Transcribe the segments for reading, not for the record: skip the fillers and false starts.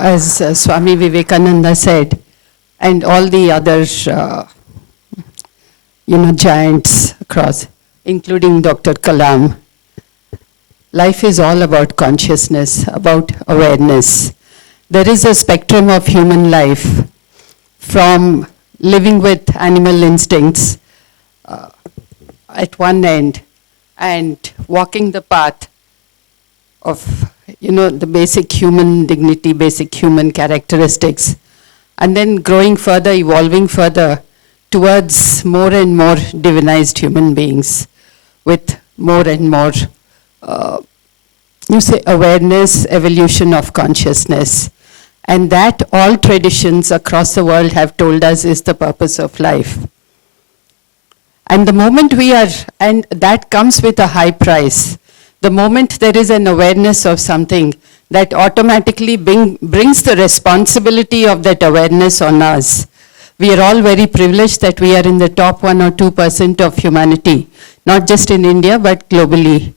as Swami Vivekananda said, and all the other, giants across, including Dr. Kalam, life is all about consciousness, about awareness. There is a spectrum of human life, from living with animal instincts at one end and walking the path of, the basic human dignity, basic human characteristics, and then growing further, evolving further towards more and more divinized human beings with more and more, awareness, evolution of consciousness. And that all traditions across the world have told us is the purpose of life. And the moment and that comes with a high price. The moment there is an awareness of something, that automatically brings the responsibility of that awareness on us. We are all very privileged that we are in the top 1 or 2% of humanity, not just in India, but globally.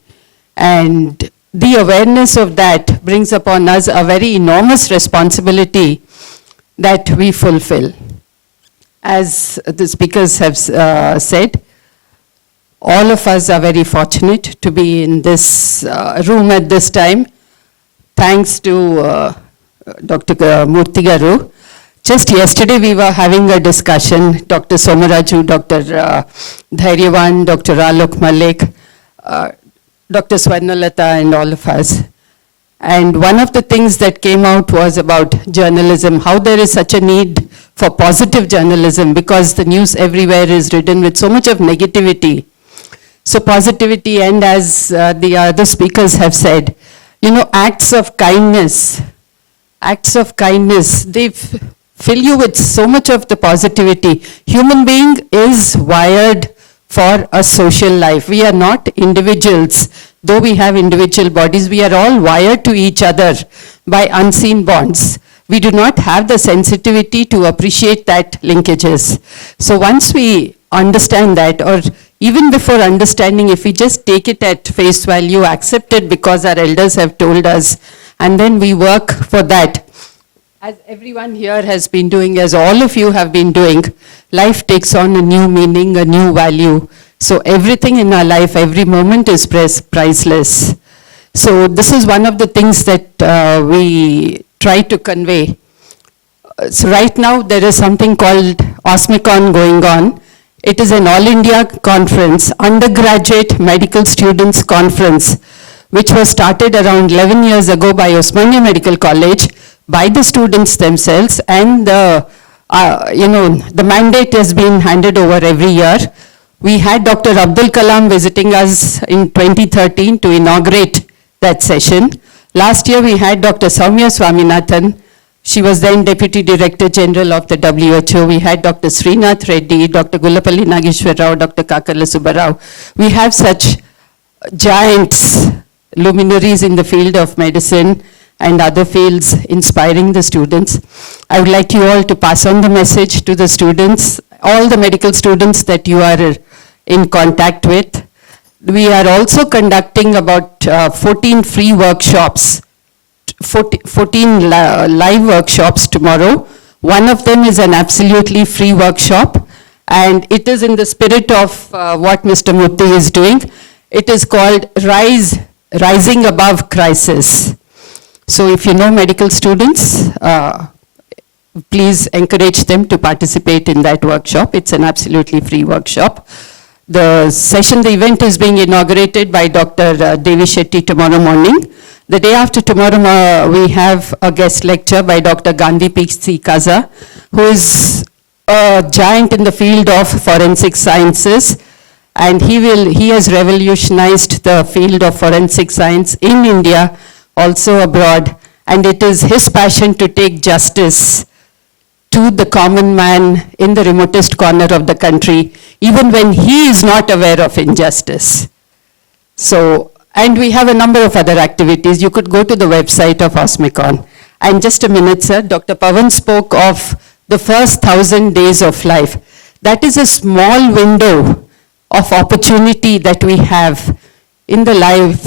And the awareness of that brings upon us a very enormous responsibility that we fulfill. As the speakers have said, all of us are very fortunate to be in this room at this time. Thanks to Dr. Murthy Garu. Just yesterday we were having a discussion, Dr. Somaraju, Dr. Dhairyavan, Dr. Alok Malik, Dr. Swarnalata and all of us. And one of the things that came out was about journalism, how there is such a need for positive journalism because the news everywhere is ridden with so much of negativity. So positivity, and as the other speakers have said, acts of kindness, they fill you with so much of the positivity. Human being is wired for a social life. We are not individuals. Though we have individual bodies, we are all wired to each other by unseen bonds. We do not have the sensitivity to appreciate that linkages. So once we understand that, or even before understanding, if we just take it at face value, accept it because our elders have told us, and then we work for that, as everyone here has been doing, as all of you have been doing, life takes on a new meaning, a new value. So everything in our life, every moment is priceless. So this is one of the things that we try to convey. So right now there is something called Osmicon going on. It is an All India conference, undergraduate medical students conference, which was started around 11 years ago by Osmania Medical College, by the students themselves, and the mandate has been handed over every year. We had Dr. Abdul Kalam visiting us in 2013 to inaugurate that session. Last year we had Dr. Soumya Swaminathan. She was then Deputy Director General of the WHO. We had Dr. Srinath Reddy, Dr. Gulapalli Nageshwar Rao, Dr. Kakala Subbarao. We have such giants, luminaries in the field of medicine and other fields inspiring the students. I would like you all to pass on the message to the students, all the medical students that you are in contact with. We are also conducting about 14 free workshops, 14 live workshops tomorrow. One of them is an absolutely free workshop, and it is in the spirit of what Mr. Murthy is doing. It is called Rising Above Crisis. So if you know medical students, please encourage them to participate in that workshop. It's an absolutely free workshop. The event is being inaugurated by Dr. Devi Shetty tomorrow morning. The day after tomorrow, we have a guest lecture by Dr. Gandhi P.C. Kaza, who is a giant in the field of forensic sciences, and he has revolutionized the field of forensic science in India, also abroad, and it is his passion to take justice to the common man in the remotest corner of the country, even when he is not aware of injustice. So, and we have a number of other activities. You could go to the website of Osmicon. And just a minute, sir, Dr. Pavan spoke of the first 1,000 days of life. That is a small window of opportunity that we have in the life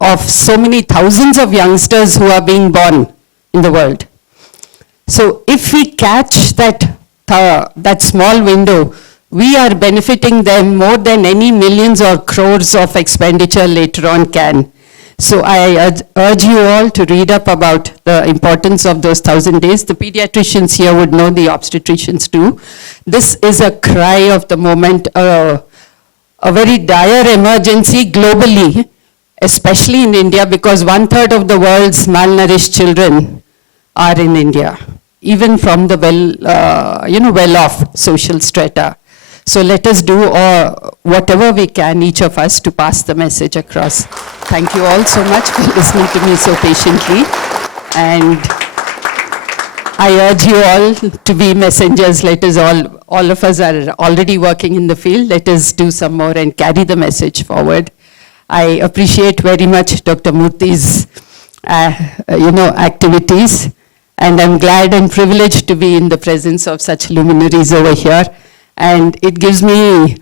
of so many thousands of youngsters who are being born in the world. So if we catch that small window, we are benefiting them more than any millions or crores of expenditure later on can. So I urge you all to read up about the importance of those 1,000 days. The pediatricians here would know, the obstetricians too. This is a cry of the moment, a very dire emergency globally, especially in India, because 1/3 of the world's malnourished children are in India, even from the well-off social strata. So let us do whatever we can, each of us, to pass the message across. Thank you all so much for listening to me so patiently. And I urge you all to be messengers. Let us all of us are already working in the field. Let us do some more and carry the message forward. I appreciate very much Dr. Murthy's, activities. And I'm glad and privileged to be in the presence of such luminaries over here. And it gives me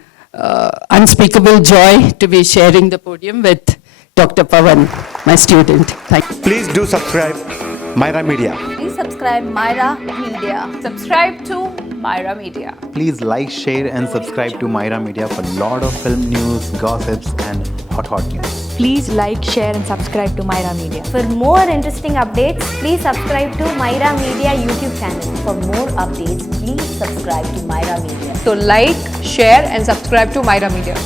unspeakable joy to be sharing the podium with Dr. Pawan, my student. Thank you. Please do subscribe Myra Media. Please subscribe Myra Media. Subscribe to Myra Media. Please like, share and subscribe to Myra Media for a lot of film news, gossips and hot news. Please like, share and subscribe to Myra Media. For more interesting updates, please subscribe to Myra Media YouTube channel. For more updates, please subscribe to Myra Media. So like, share and subscribe to Myra Media.